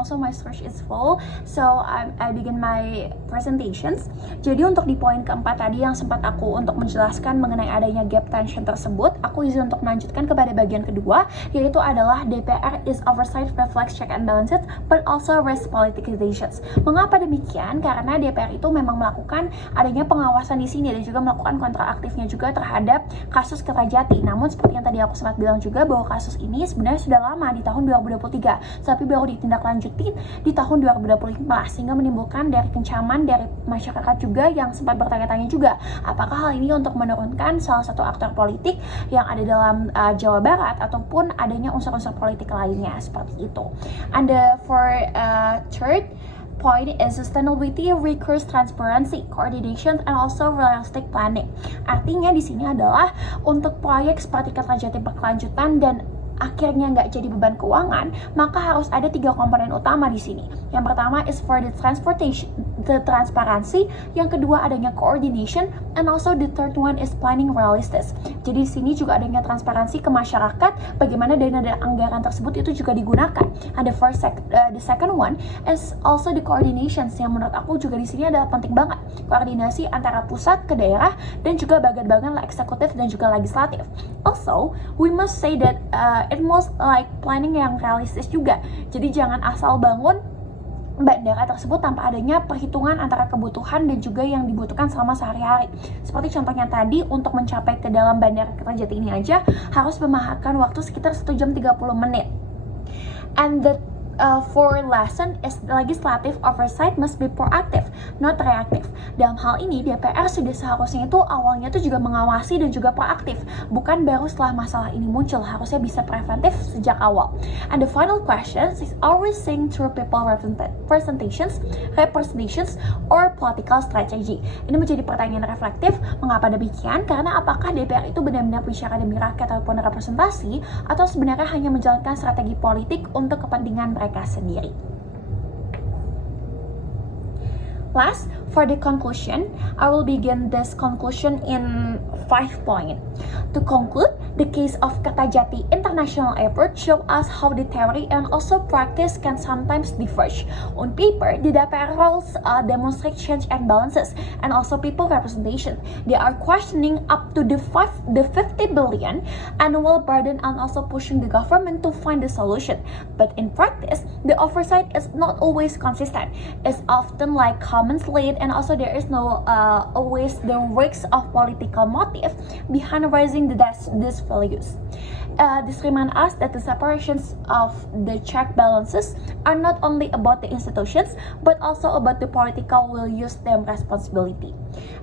also my storage is full, so I begin my presentations. Jadi untuk di poin keempat tadi yang sempat aku untuk menjelaskan mengenai adanya gap tension tersebut, aku izin untuk melanjutkan kepada bagian kedua, yaitu adalah DPR is oversight reflects check and balances but also risk politicizations. Mengapa demikian? Karena DPR itu memang melakukan adanya pengawasan di sini dan juga melakukan kontraktifnya juga terhadap kasus Kertajati. Namun seperti yang tadi aku sempat bilang juga bahwa kasus ini sebenarnya sudah lama di tahun 2023, tapi baru ditindaklanjuti di tahun 2025 sehingga menimbulkan dari kencaman dari masyarakat juga yang sempat bertanya-tanya juga apakah hal ini untuk menurunkan salah satu aktor politik yang ada dalam Jawa Barat ataupun adanya unsur-unsur politik lainnya seperti itu. And for third point is sustainability requires transparency, coordination, and also realistic planning. Artinya di sini adalah untuk proyek seperti Kertajati berkelanjutan dan akhirnya nggak jadi beban keuangan, maka harus ada 3 komponen utama di sini. Yang pertama is for the transparency, yang kedua adanya coordination, and also the third one is planning realistis. Jadi di sini juga adanya transparansi ke masyarakat, bagaimana dana dan anggaran tersebut itu juga digunakan. And the second one is also the coordinations, yang menurut aku juga di sini adalah penting banget. Koordinasi antara pusat ke daerah dan juga bagian-bagian eksekutif dan juga legislatif. Also, we must say that it must like planning yang realistis juga. Jadi jangan asal bangun bandara tersebut tanpa adanya perhitungan antara kebutuhan dan juga yang dibutuhkan selama sehari-hari. Seperti contohnya tadi, untuk mencapai ke dalam bandara Kertajati ini aja harus memakan waktu sekitar 1 jam 30 menit. And the fourth lesson is legislative oversight must be proactive, not reactive. Dalam hal ini, DPR sudah seharusnya itu awalnya itu juga mengawasi dan juga proaktif, bukan baru setelah masalah ini muncul, harusnya bisa preventif sejak awal. And the final question is always saying through people representations, or political strategy. Ini menjadi pertanyaan reflektif, mengapa demikian? Karena apakah DPR itu benar-benar bicara demi rakyat ataupun representasi, atau sebenarnya hanya menjalankan strategi politik untuk kepentingan mereka sendiri. Last, for the conclusion, I will begin this conclusion in 5 points. To conclude, the case of Kertajati International Airport show us how the theory and also practice can sometimes diverge. On paper, the DPR roles demonstrate change and balances, and also people representation. They are questioning up to the 50 billion annual burden and also pushing the government to find the solution. But in practice, the oversight is not always consistent. It's often like comments late, and also there is no always the risks of political motive behind raising these values. This reminds us that the separations of the check balances are not only about the institutions, but also about the political will use them responsibility.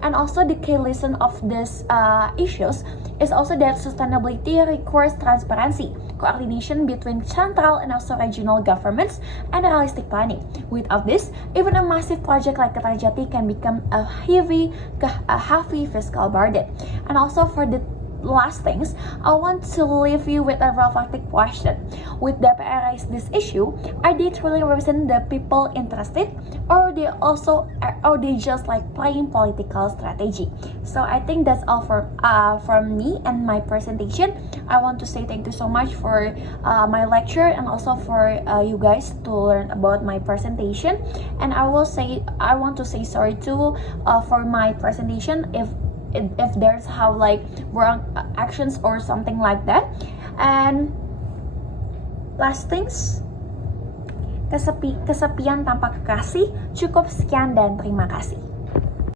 And also the key lesson of these issues is also that sustainability requires transparency, coordination between central and also regional governments, and realistic planning. Without this, even a massive project like Kertajati can become a heavy fiscal burden. And also for the last things, I want to leave you with a reflective question. With DPR raise this issue, are they truly represent the people interested, or they just like playing political strategy? So I think that's all from me and my presentation. I want to say thank you so much for my lecture, and also for you guys to learn about my presentation. And I want to say sorry too for my presentation if there's how like wrong actions or something like that. And last things, kesepian tanpa kekasih. Cukup sekian dan terima kasih.